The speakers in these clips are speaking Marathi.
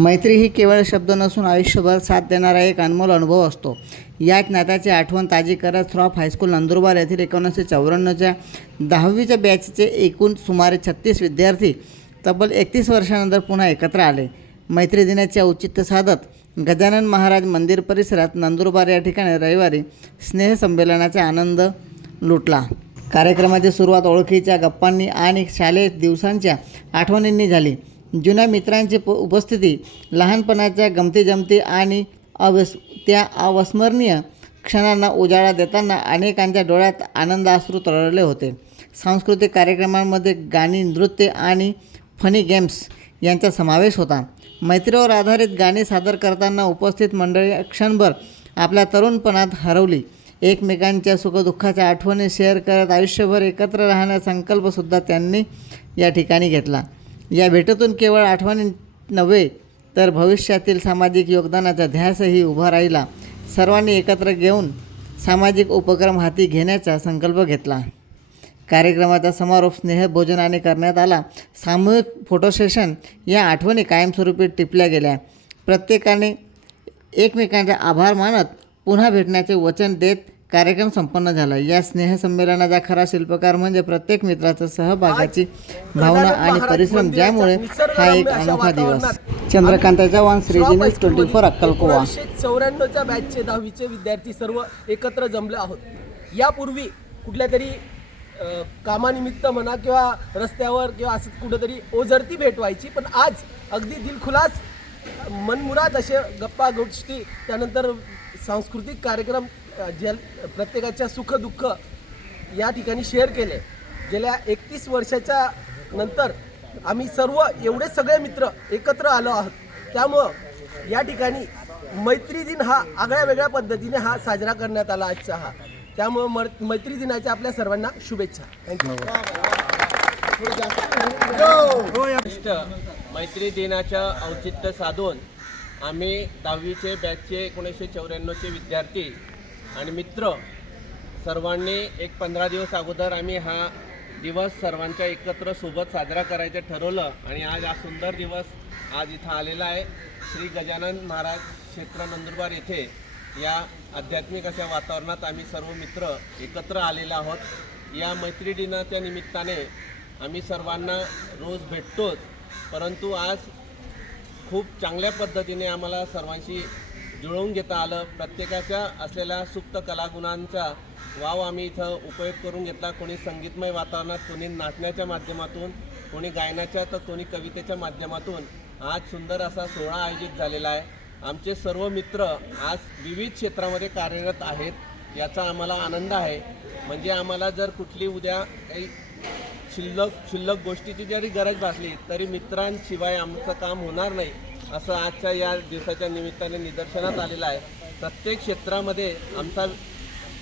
मैत्री ही केवळ शब्द नसून आयुष्यभर साथ देणारा एक अनमोल अनुभव असतो. याच नात्याची आठवण ताजी करत थ्रॉप हायस्कूल नंदुरबार येथील एकोणीसशे चौऱ्याण्णवच्या दहावीच्या बॅचचे एकूण सुमारे छत्तीस विद्यार्थी तब्बल एकतीस वर्षानंतर पुन्हा एकत्र आले. मैत्री दिनाचे औचित्य साधत गजानन महाराज मंदिर परिसरात नंदुरबार या ठिकाणी रविवारी स्नेहसंमेलनाचा आनंद लुटला. कार्यक्रमाची सुरुवात ओळखीच्या गप्पांनी आणि शालेय दिवसांच्या आठवणींनी झाली. जुन्या मित्रांची प उपस्थिती लहानपणाच्या गमती जमती आणि अवस् त्या अविस्मरणीय क्षणांना उजाळा देताना अनेकांच्या डोळ्यात आनंदाश्रू तरळले होते. सांस्कृतिक कार्यक्रमांमध्ये गाणी नृत्य आणि फनी गेम्स यांचा समावेश होता. मैत्रीवर आधारित गाणी सादर करताना उपस्थित मंडळी क्षणभर आपल्या तरुणपणात हरवली. एकमेकांच्या सुखदुःखाच्या आठवणी शेअर करत आयुष्यभर एकत्र राहण्याचा संकल्पसुद्धा त्यांनी या ठिकाणी घेतला. या भेटीतून केवळ आठवणी नव्हे तर भविष्यातील सामाजिक योगदानाचा ध्यासही उभा राहिला. सर्वांनी एकत्र घेऊन सामाजिक उपक्रम हाती घेण्याचा संकल्प घेतला. कार्यक्रमाचा समारोप स्नेहभोजनाने करण्यात आला. सामूहिक फोटो सेशन या आठवणी कायमस्वरूपी टिपल्या गेल्या. प्रत्येकाने एकमेकांचे आभार मानत पुन्हा भेटण्याचे वचन देत कार्यक्रम संपन्न झाला. या स्नेहसंमेलनाचा खरा शिल्पकार म्हणजे प्रत्येक मित्राचा सहभागाची भावना आणि परिश्रम ज्यामुळे हा एक अनोखा दिवस. Chandrakant Chavan news twenty four अक्कलकोवा. चौऱ्याण्णवच्या बॅचचे दहावीचे विद्यार्थी सर्व एकत्र जमले आहोत. यापूर्वी कुठल्या तरी कामानिमित्त म्हणा किंवा रस्त्यावर किंवा असं कुठेतरी ओझरती भेट व्हायची पण आज अगदी दिलखुलास मनमुराद असे गप्पा गोष्टी त्यानंतर सांस्कृतिक कार्यक्रम ज्या प्रत्येकाच्या सुखदुःख या ठिकाणी शेअर केले. गेल्या एकतीस वर्षाच्या नंतर आम्ही सर्व एवढे सगळे मित्र एकत्र आलो आहोत. त्यामुळं या ठिकाणी मैत्री दिन हा आगळ्या वेगळ्या पद्धतीने हा साजरा करण्यात आला आजचा हा. त्यामुळं मर- मैत्री दिनाच्या आपल्या सर्वांना शुभेच्छा. थँक्यू मैत्री दिनाच्या औचित्य साधून आम्ही दहावीचे बॅचचे एकोणीसशे चौऱ्याण्णवचे विद्यार्थी आणि मित्र. सर्वांनी एक पंधरा दिवस अगोदर आम्ही हा दिवस सर्वांच्या एकत्र सोबत साजरा करायचं ठरवलं आणि आज हा सुंदर दिवस आज इथं आलेला आहे. श्री गजानन महाराज क्षेत्र नंदुरबार येथे या आध्यात्मिक अशा वातावरणात आम्ही सर्व मित्र एकत्र आलेलो आहोत. या मैत्री दिनाच्या निमित्ताने आम्ही सर्वांना रोज भेटतोच. परंतु आज खूप चांगल्या पद्धतीने आम्हाला सर्वांशी जुळवून घेता आलं. प्रत्येकाच्या असलेल्या सुप्त कलागुणांचा वाव आम्ही इथं उपयोग करून घेतला. कोणी संगीतमय वातावरणात कोणी नाचण्याच्या माध्यमातून कोणी गायनाच्या तर कोणी कवितेच्या माध्यमातून आज सुंदर असा सोहळा आयोजित झालेला आहे. आमचे सर्व मित्र आज विविध क्षेत्रामध्ये कार्यरत आहेत याचा आम्हाला आनंद आहे. म्हणजे आम्हाला जर कुठली उद्या काही शिल्लक शिल्लक गोष्टीची जरी गरज भासली तरी मित्रांशिवाय आमचं काम होणार नाही असं आजच्या या दिवसाच्या निमित्ताने निदर्शनात आलेलं आहे. प्रत्येक क्षेत्रामध्ये आमचा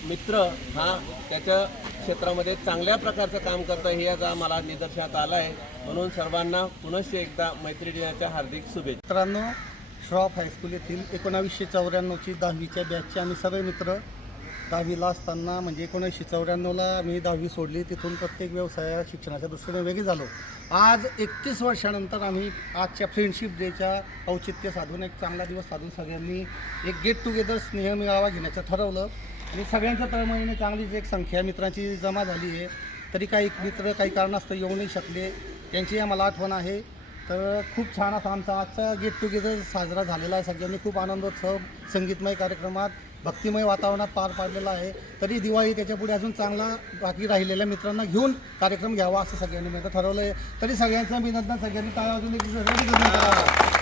मित्र हा त्याच्या क्षेत्रामध्ये चांगल्या प्रकारचं काम करतं हे आता मला निदर्शनात आलं आहे म्हणून सर्वांना पुनश्च एकदा मैत्री दिनाच्या हार्दिक शुभेच्छा. मित्रांनो श्रॉफ हायस्कूल येथील एकोणावीसशे चौऱ्याण्णवची दहावीच्या बॅचचे आम्ही सगळे मित्र दहावीला असताना म्हणजे एकोणीसशे चौऱ्याण्णवला मी दहावी सोडली. तिथून प्रत्येक व्यवसाया शिक्षणाच्या दृष्टीने वेगळी झालो. आज एकतीस वर्षानंतर आम्ही आजच्या फ्रेंडशिप डेच्या औचित्य साधून एक चांगला दिवस साधून सगळ्यांनी एक गेट टुगेदर स्नेह मिळावा घेण्याचं ठरवलं. आणि सगळ्यांच्या तळमळीने चांगलीच एक संख्या मित्रांची जमा झाली आहे. तरी काही मित्र काही कारणास्तव येऊ नाही शकले. त्यांची आम्हाला आठवण आहे. तर खूप छान असा आमचा आजचा गेट टुगेदर साजरा झालेला आहे. सगळ्यांनी खूप आनंदोत्सव संगीतमय कार्यक्रमात भक्तिमय वातावरणात पार पाडलेला आहे. तरी दिवाळी त्याच्यापुढे अजून चांगला बाकी राहिलेल्या मित्रांना घेऊन कार्यक्रम घ्यावा असं सगळ्यांनी मिळतं ठरवलं आहे तरी सगळ्यांचं अभिनंदन सगळ्यांनी टाळा अजून एक